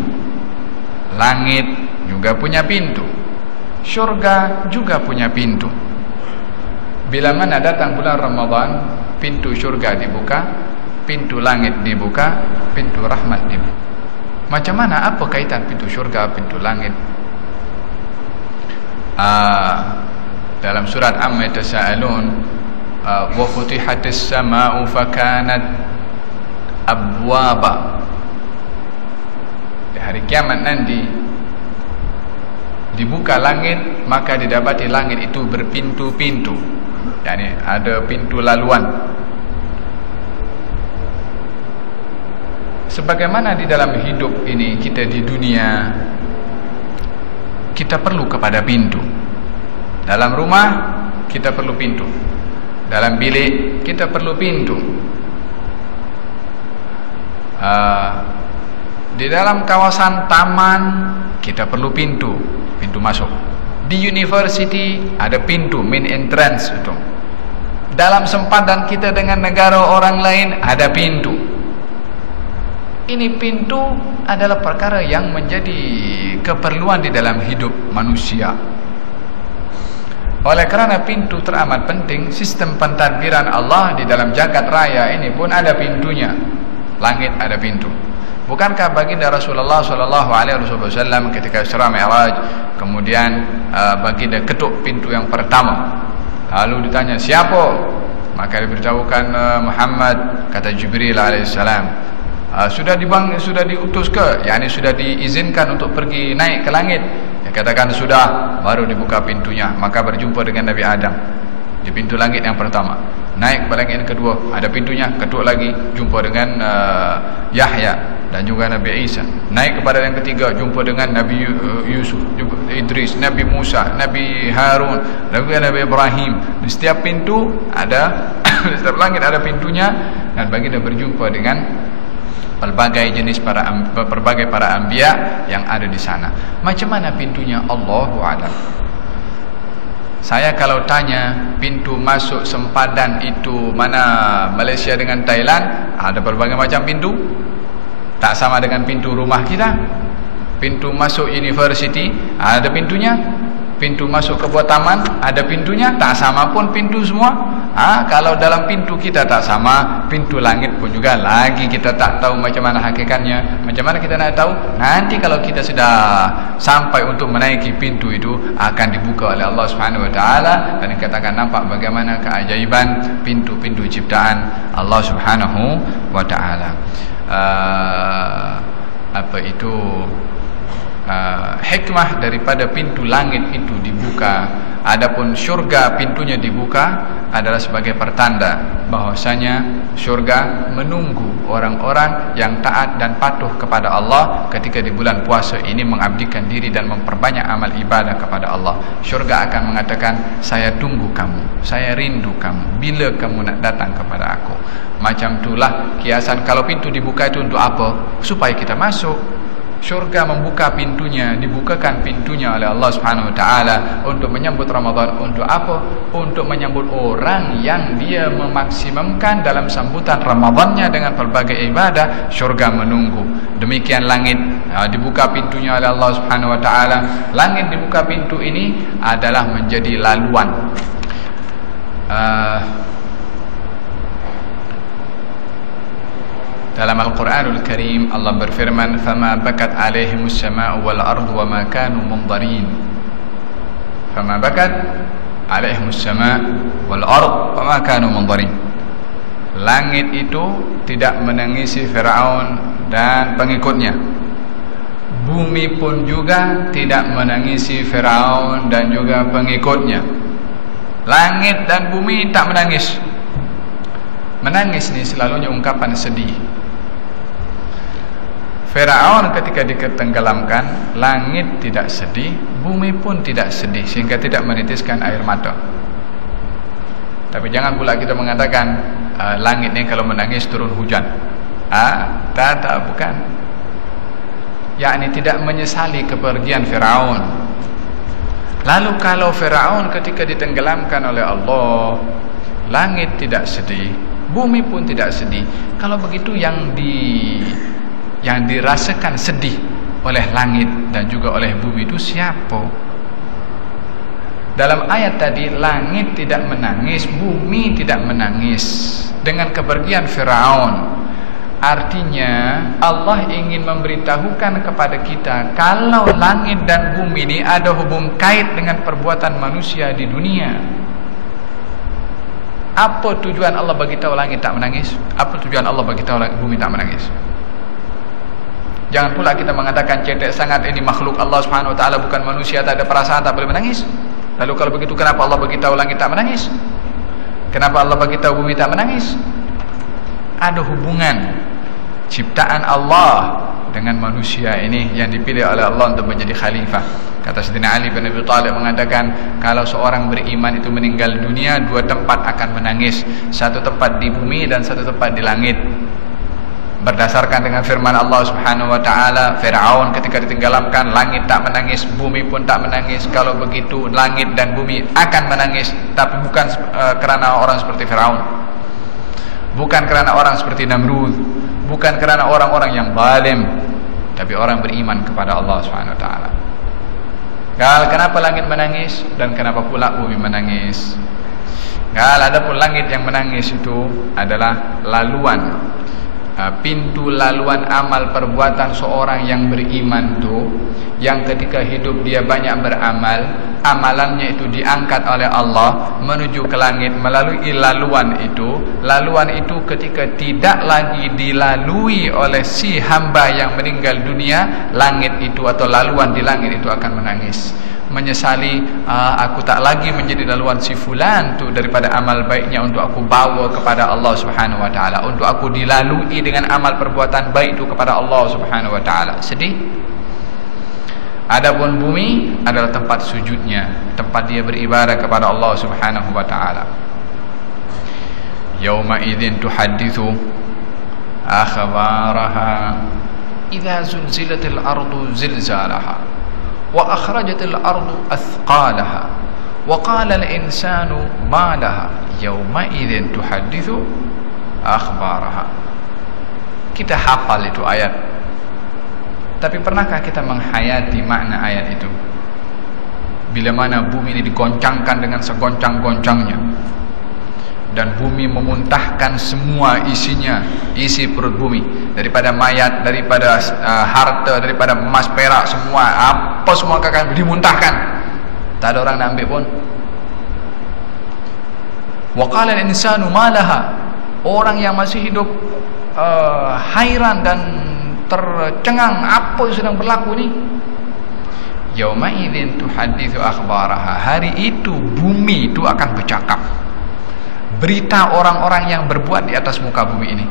Langit juga punya pintu, syurga juga punya pintu. Bila mana datang bulan Ramadan, pintu syurga dibuka, pintu langit dibuka, pintu rahmat dibuka. Macam mana, apa kaitan pintu syurga, pintu langit? Dalam surat Amma Yatasaalun, wa futihatis samaa'u fakanat abwaba. Di hari kiamat nanti dibuka langit, maka didapati langit itu berpintu-pintu. Yani ada pintu laluan. Sebagaimana di dalam hidup ini, kita di dunia, kita perlu kepada pintu. Dalam rumah kita perlu pintu, dalam bilik kita perlu pintu, di dalam kawasan taman kita perlu pintu, pintu masuk. Di university ada pintu, main entrance itu. Dalam sempadan kita dengan negara orang lain ada pintu. Ini pintu adalah perkara yang menjadi keperluan di dalam hidup manusia. Oleh kerana pintu teramat penting, sistem pentadbiran Allah di dalam jagat raya ini pun ada pintunya. Langit ada pintu. Bukankah baginda Rasulullah sallallahu alaihi wasallam ketika Isra Mi'raj, kemudian baginda ketuk pintu yang pertama. Lalu ditanya, siapa? Maka diberitahukan Muhammad, kata Jibril alaihissalam. Sudah diutus ke? Yani sudah diizinkan untuk pergi naik ke langit? Dia katakan sudah. Baru dibuka pintunya, maka berjumpa dengan Nabi Adam di pintu langit yang pertama. Naik ke langit yang kedua, ada pintunya, ketuk lagi, jumpa dengan Yahya dan juga Nabi Isa. Naik kepada yang ketiga, jumpa dengan Nabi Yusuf, juga Idris, Nabi Musa, Nabi Harun, dan juga Nabi Ibrahim. Di setiap pintu ada di setiap langit ada pintunya, dan baginda berjumpa dengan berbagai jenis berbagai para anbiya yang ada di sana. Macam mana pintunya? Allahu a'lam. Saya kalau tanya pintu masuk sempadan itu mana Malaysia dengan Thailand, ada berbagai macam pintu. Tak sama dengan pintu rumah kita. Pintu masuk university ada pintunya. Pintu masuk ke buah taman ada pintunya. Tak sama pun pintu semua. Kalau dalam pintu kita tak sama, pintu langit pun juga lagi kita tak tahu macam mana hakikatnya. Macam mana kita nak tahu? Nanti kalau kita sudah sampai untuk menaiki pintu itu, akan dibuka oleh Allah Subhanahu Wa Taala, dan dikatakan nampak bagaimana keajaiban pintu-pintu ciptaan Allah Subhanahu Wa Taala. Apa itu hikmah daripada pintu langit itu dibuka, adapun syurga pintunya dibuka adalah sebagai pertanda bahwasanya syurga menunggu orang-orang yang taat dan patuh kepada Allah ketika di bulan puasa ini mengabdikan diri dan memperbanyak amal ibadah kepada Allah. Syurga akan mengatakan, saya tunggu kamu, saya rindu kamu, bila kamu nak datang kepada aku. Macam itulah kiasan kalau pintu dibuka itu untuk apa? Supaya kita masuk. Syurga membuka pintunya, dibukakan pintunya oleh Allah Subhanahu Wa Taala untuk menyambut Ramadan. Untuk apa? Untuk menyambut orang yang dia memaksimumkan dalam sambutan Ramadannya dengan pelbagai ibadah. Syurga menunggu. Demikian langit dibuka pintunya oleh Allah Subhanahu Wa Taala. Langit dibuka pintu ini adalah menjadi laluan. Dalam Al-Quranul Karim Allah berfirman, "Fama bakat alaihimus sama'u wal ardu wa ma kanu mundharin." Fama bakat alaihimus sama'u wal ardu wa ma kanu mundharin. Langit itu tidak menangisi Firaun dan pengikutnya. Bumi pun juga tidak menangisi Firaun dan juga pengikutnya. Langit dan bumi tak menangis. Menangis ini selalunya ungkapan sedih. Firaun ketika ditenggelamkan, langit tidak sedih, bumi pun tidak sedih, sehingga tidak menitiskan air mata. Tapi jangan pula kita mengatakan langit ini kalau menangis turun hujan. Tak, bukan. Yakni tidak menyesali kepergian Firaun. Lalu kalau Firaun ketika ditenggelamkan oleh Allah, langit tidak sedih, bumi pun tidak sedih. Kalau begitu yang dirasakan sedih oleh langit dan juga oleh bumi itu siapa? Dalam ayat tadi langit tidak menangis, bumi tidak menangis dengan kepergian Firaun. Artinya Allah ingin memberitahukan kepada kita kalau langit dan bumi ini ada hubung kait dengan perbuatan manusia di dunia. Apa tujuan Allah bagi tahu langit tak menangis? Apa tujuan Allah bagi tahu bumi tak menangis? Jangan pula kita mengatakan cetek sangat ini makhluk Allah Subhanahu wa taala, bukan manusia, tak ada perasaan, tak boleh menangis. Lalu kalau begitu kenapa Allah bagi tahu langit tak menangis? Kenapa Allah bagi tahu bumi tak menangis? Ada hubungan ciptaan Allah dengan manusia ini yang dipilih oleh Allah untuk menjadi khalifah. Kata Sayyidina Ali bin Abi Thalib mengatakan, kalau seorang beriman itu meninggal dunia, dua tempat akan menangis, satu tempat di bumi dan satu tempat di langit. Berdasarkan dengan firman Allah Subhanahu wa taala, Firaun ketika ditenggelamkan, langit tak menangis, bumi pun tak menangis. Kalau begitu langit dan bumi akan menangis, tapi bukan kerana orang seperti Firaun, bukan kerana orang seperti Namrud, bukan kerana orang-orang yang zalim, tapi orang beriman kepada Allah Subhanahu wa taala. Kenapa langit menangis dan kenapa pula bumi menangis? Adapun langit yang menangis itu adalah laluan, pintu laluan amal perbuatan seorang yang beriman tu, yang ketika hidup dia banyak beramal, amalannya itu diangkat oleh Allah menuju ke langit melalui laluan itu. Laluan itu ketika tidak lagi dilalui oleh si hamba yang meninggal dunia, langit itu atau laluan di langit itu akan menangis, menyesali, aku tak lagi menjadi laluan si fulan tu daripada amal baiknya untuk aku bawa kepada Allah Subhanahu wa taala, untuk aku dilalui dengan amal perbuatan baik itu kepada Allah Subhanahu wa taala. Sedih. Adapun bumi adalah tempat sujudnya, tempat dia beribadah kepada Allah Subhanahu wa taala. Yauma idzin tuhadditsu akhbaraha idza zulzilatil ardu zilzalaha wa akhrajatil ardu athqalaha wa qala al insanu ma laha yauma idzin tuhadditsu akhbaraha. Kita hafal itu ayat, tapi pernahkah kita menghayati makna ayat itu? Bila mana bumi ini digoncangkan dengan segoncang-goncangnya, dan bumi memuntahkan semua isinya, isi perut bumi, daripada mayat, daripada harta, daripada emas perak, semua, apa semua akan dimuntahkan, tak ada orang nak ambil pun. Wa qala al-insanu ma laha, orang yang masih hidup hairan dan tercengang, apa yang sedang berlaku ni? Yauma idzin tuhadditsu akhbaraha, hari itu bumi itu akan bercakap berita orang-orang yang berbuat di atas muka bumi ini.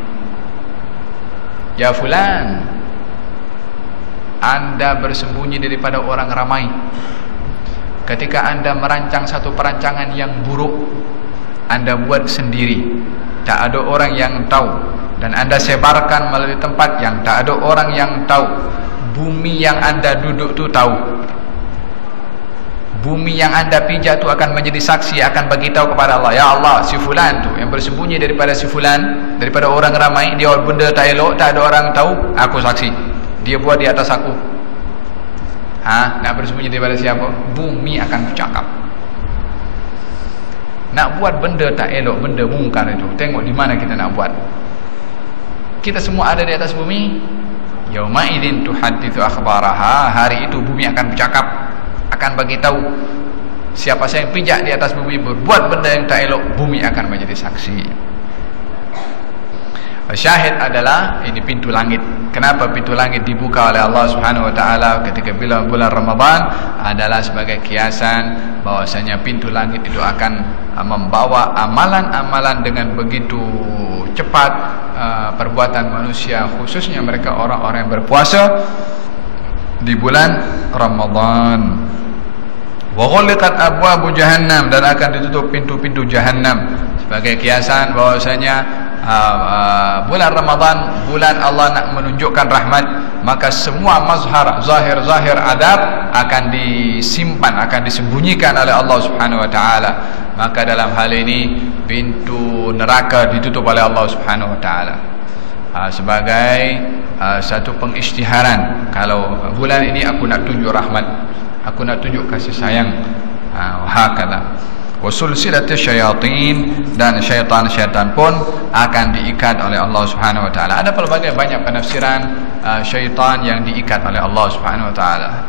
Ya fulan, anda bersembunyi daripada orang ramai ketika anda merancang satu perancangan yang buruk, anda buat sendiri, tak ada orang yang tahu, dan anda sebarkan melalui tempat yang tak ada orang yang tahu. Bumi yang anda duduk tu tahu, bumi yang anda pijak tu akan menjadi saksi, akan bagi tahu kepada Allah, ya Allah, si fulan tu yang bersembunyi daripada si fulan, daripada orang ramai, dia benda tak elok, tak ada orang tahu, aku saksi, dia buat di atas aku. Nak bersembunyi daripada siapa? Bumi akan bercakap. Nak buat benda tak elok, benda mungkar itu, tengok di mana kita nak buat. kita semua ada di atas bumi, yauma idzin tuhadditsu akhbaraha, hari itu bumi akan bercakap, akan bagi tahu siapa saja yang pijak di atas bumi berbuat benda yang tak elok, bumi akan menjadi saksi. Syahid adalah ini pintu langit. Kenapa pintu langit dibuka oleh Allah Subhanahu wa taala ketika bulan Ramadan? Adalah sebagai kiasan bahwasanya pintu langit itu akan membawa amalan-amalan dengan begitu cepat perbuatan manusia, khususnya mereka orang-orang yang berpuasa di bulan Ramadan. Wa ghuliqat abwabu jahannam, dan akan ditutup pintu-pintu jahannam sebagai kiasan bahwasanya bulan Ramadan bulan Allah nak menunjukkan rahmat, maka semua mazhar zahir adab akan disimpan, akan disembunyikan oleh Allah Subhanahu wa taala. Maka dalam hal ini pintu neraka ditutup oleh Allah Subhanahu wa taala sebagai satu pengisytiharan, kalau bulan ini aku nak tunjuk rahmat, aku nak tunjuk kasih sayang. Hakala wasulsilatul syayatin, dan syaitan-syaitan pun akan diikat oleh Allah Subhanahu wa taala. Ada pelbagai banyak penafsiran syaitan yang diikat oleh Allah Subhanahu wa taala.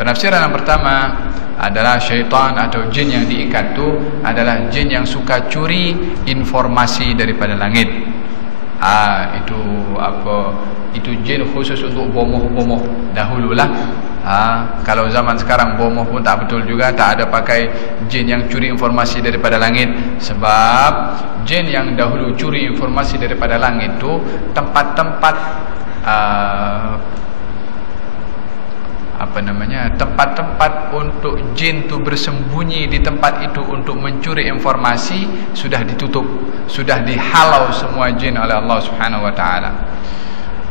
Penafsiran yang pertama adalah syaitan atau jin yang diikat itu adalah jin yang suka curi informasi daripada langit. Itu apa? Itu jin khusus untuk bomoh-bomoh dahululah. Kalau zaman sekarang bomoh pun tak betul juga, tak ada pakai jin yang curi informasi daripada langit. Sebab jin yang dahulu curi informasi daripada langit itu tempat-tempat tempat-tempat untuk jin tu bersembunyi di tempat itu untuk mencuri informasi sudah ditutup, sudah dihalau semua jin oleh Allah Subhanahu wa taala.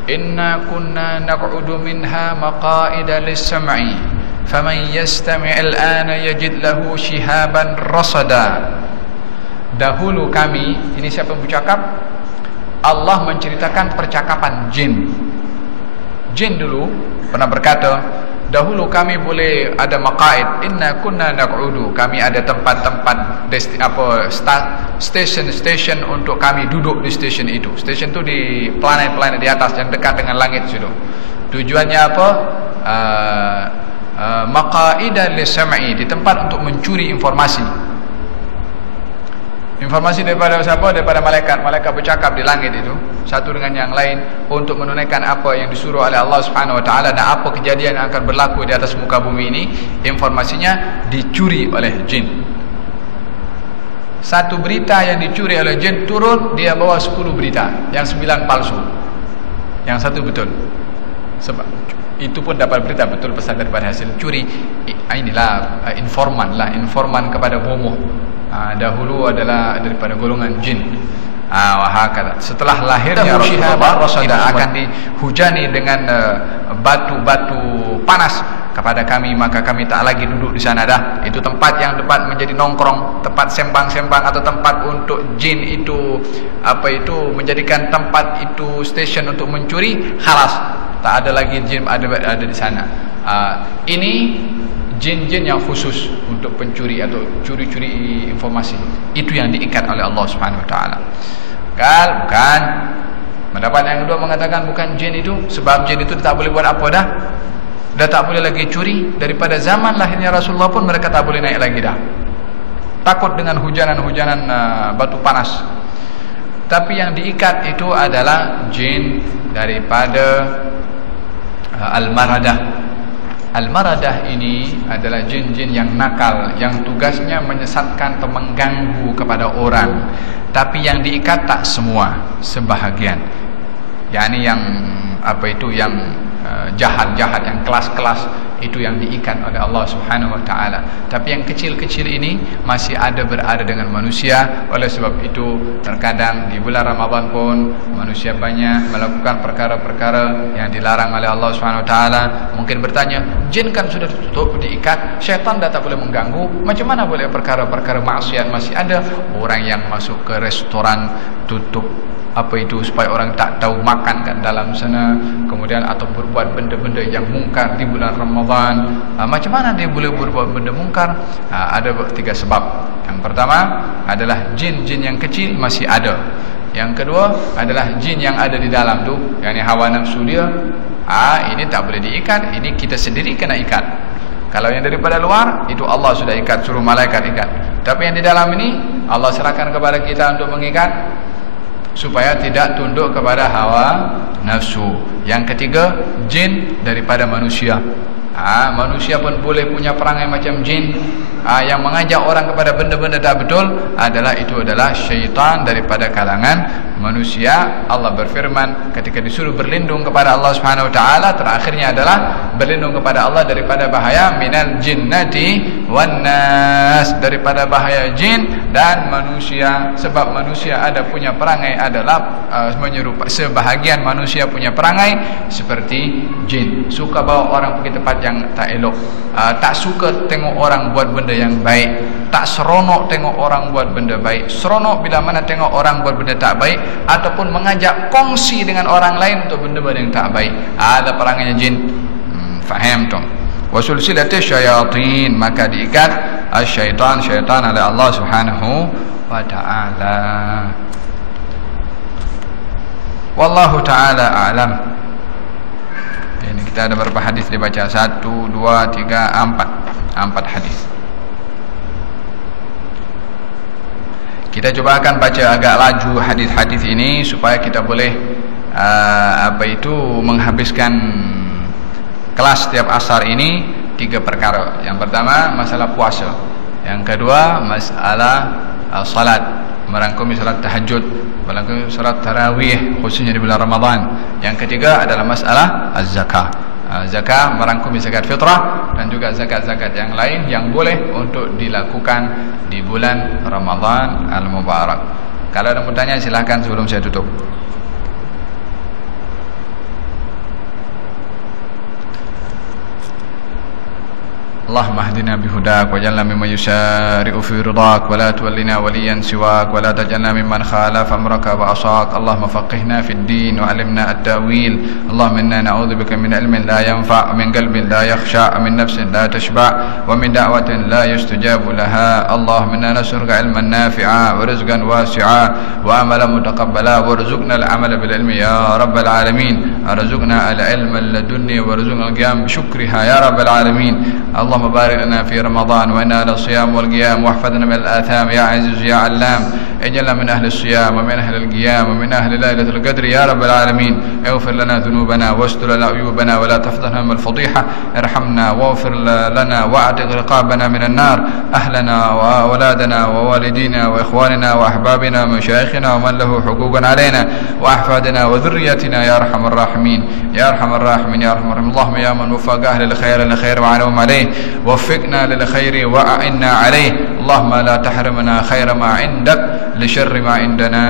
Inna kunna naq'udu minha maqa'ida lis-sam'i faman yastami' al-ana yajid lahu shihaban rasada. Dahulu kami, ini siapa yang bercakap? Allah menceritakan percakapan jin. Jin dulu pernah berkata, dahulu kami boleh ada maqaid, inna kunna naq'udu, kami ada tempat-tempat stesen untuk kami duduk di stesen itu. Stesen itu di planet-planet di atas yang dekat dengan langit situ. Tujuannya apa? Maqaidan lis-sam'i, di tempat untuk mencuri informasi. Informasi daripada siapa? Daripada malaikat. Malaikat bercakap di langit itu satu dengan yang lain untuk menunaikan apa yang disuruh oleh Allah Subhanahu wa taala, dan apa kejadian yang akan berlaku di atas muka bumi ini, informasinya dicuri oleh jin. Satu berita yang dicuri oleh jin turun, dia bawa 10 berita, yang 9 palsu, yang satu betul. Sebab itu pun dapat berita betul pasal daripada hasil curi. Inilah informan kepada bomoh. Dahulu adalah daripada golongan jin. Setelah lahirnya Rasulullah tidak akan dihujani dengan batu-batu panas kepada kami, maka kami tak lagi duduk di sana dah. Itu tempat yang dapat menjadi nongkrong, tempat sembang-sembang, atau tempat untuk jin itu menjadikan tempat itu stesen untuk mencuri. Khalas, tak ada lagi jin ada di sana. Ini jin-jin yang khusus untuk pencuri atau curi-curi informasi, itu yang diikat oleh Allah Subhanahu wa taala. Bukan. Pendapat yang kedua mengatakan bukan jin itu, sebab jin itu tak boleh buat apa dah. Dah tak boleh lagi curi. Daripada zaman lahirnya Rasulullah pun mereka tak boleh naik lagi dah. Takut dengan hujanan-hujanan batu panas. Tapi yang diikat itu adalah jin daripada Al-Maradah. Al-Maradah ini adalah jin-jin yang nakal, yang tugasnya menyesatkan atau mengganggu kepada orang. Tapi yang diikat tak semua, sebahagian. Yani yang yang jahat-jahat, yang kelas-kelas, itu yang diikat oleh Allah Subhanahu wa taala. Tapi yang kecil-kecil ini masih berada dengan manusia. Oleh sebab itu terkadang di bulan Ramadan pun manusia banyak melakukan perkara-perkara yang dilarang oleh Allah Subhanahu wa taala. Mungkin bertanya, jin kan sudah ditutup, diikat, syaitan dah tak boleh mengganggu, macam mana boleh perkara-perkara maksiat masih ada? Orang yang masuk ke restoran tutup supaya orang tak tahu makan kat dalam sana, kemudian atau berbuat benda-benda yang mungkar di bulan Ramadan. Macam mana dia boleh berbuat benda mungkar? Ada 3 sebab. Yang pertama adalah jin-jin yang kecil masih ada. Yang kedua adalah jin yang ada di dalam tu, yakni hawa nafsu dia. Ini tak boleh diikat, ini kita sendiri kena ikat. Kalau yang daripada luar itu Allah sudah ikat, suruh malaikat ikat. Tapi yang di dalam ini Allah serahkan kepada kita untuk mengikat supaya tidak tunduk kepada hawa nafsu. Yang ketiga, jin daripada manusia. Manusia pun boleh punya perangai macam jin. Yang mengajak orang kepada benda-benda tak betul adalah syaitan daripada kalangan manusia. Allah berfirman ketika disuruh berlindung kepada Allah Subhanahu wa taala, terakhirnya adalah berlindung kepada Allah daripada bahaya minal jinnati wan nas, daripada bahaya jin dan manusia. Sebab manusia ada punya perangai adalah menyerupai, sebahagian manusia punya perangai seperti jin, suka bawa orang pergi tempat yang tak elok, tak suka tengok orang buat benda yang baik, tak seronok tengok orang buat benda baik, seronok bila mana tengok orang buat benda tak baik, ataupun mengajak kongsi dengan orang lain untuk benda-benda yang tak baik. Ada perangainya jin. Faham tu? Wa sulsilati syayatin, maka diikat syaitan oleh Allah Subhanahu wa taala. Wallahu taala a'lam. Ini kita ada berapa hadis dibaca? 1, 2, 3, 4 hadis. Kita coba akan baca agak laju hadis-hadis ini supaya kita boleh menghabiskan kelas setiap asar ini 3 perkara. Yang pertama masalah puasa, yang kedua masalah salat, merangkumi salat tahajud, merangkumi salat tarawih khususnya di bulan Ramadan. Yang ketiga adalah masalah az-zakah. Zakah merangkumi zakat fitrah dan juga zakat-zakat yang lain yang boleh untuk dilakukan di bulan Ramadan al-Mubarak. Kalau ada bertanya silahkan sebelum saya tutup. اللهم اهدنا بهداك واجعلنا ممن يسارع في رضاك ولا تولنا وليا سواك ولا تجعلنا ممن خالف امرك وعصاك. اللهم فقهنا في الدين وعلمنا التأويل. اللهم انا نعوذ بك من علم لا ينفع ومن قلب لا يخشع ومن نفس لا تشبع ومن دعوة لا يستجاب لها. اللهم انا نسألك علما نافعا ورزقا واسعا وعملا متقبلا وارزقنا العمل بالعلم يا رب العالمين. ارزقنا العلم اللدني وارزقنا القيام بشكرها يا رب العالمين. اللهم بارك لنا في رمضان وإنا على الصيام والقيام واحفظنا من الآثام يا عزيز يا علام. اجعلنا من أهل الصيام ومن أهل القيام ومن أهل ليلة القدر يا رب العالمين. اغفر لنا ذنوبنا واستر لنا عيوبنا ولا تفضحنا من الفضيحة. ارحمنا واغفر لنا واعتق رقابنا من النار. أهلنا وأولادنا ووالدينا وإخواننا وأحبابنا ومشايخنا ومن له حقوق علينا وأحفادنا وذريتنا يا أرحم الراحمين يا أرحم الراحمين يا أرحم الراحمين. اللهم يا من وفق أهل الخير للخير وعنهم عليه وفقنا للخير وأعنا عليه. اللهم لا تحرمنا خير ما عندك لشر ما عندنا.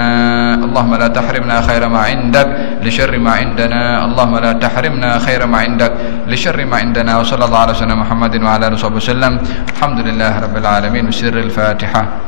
اللهم لا تحرمنا خير ما عندك لشر ما عندنا. اللهم لا تحرمنا خير ما عندك لشر ما عندنا. وصلى الله على سيدنا محمد وعلى آله وصحبه وسلم. الحمد لله رب العالمين. بسر الفاتحة.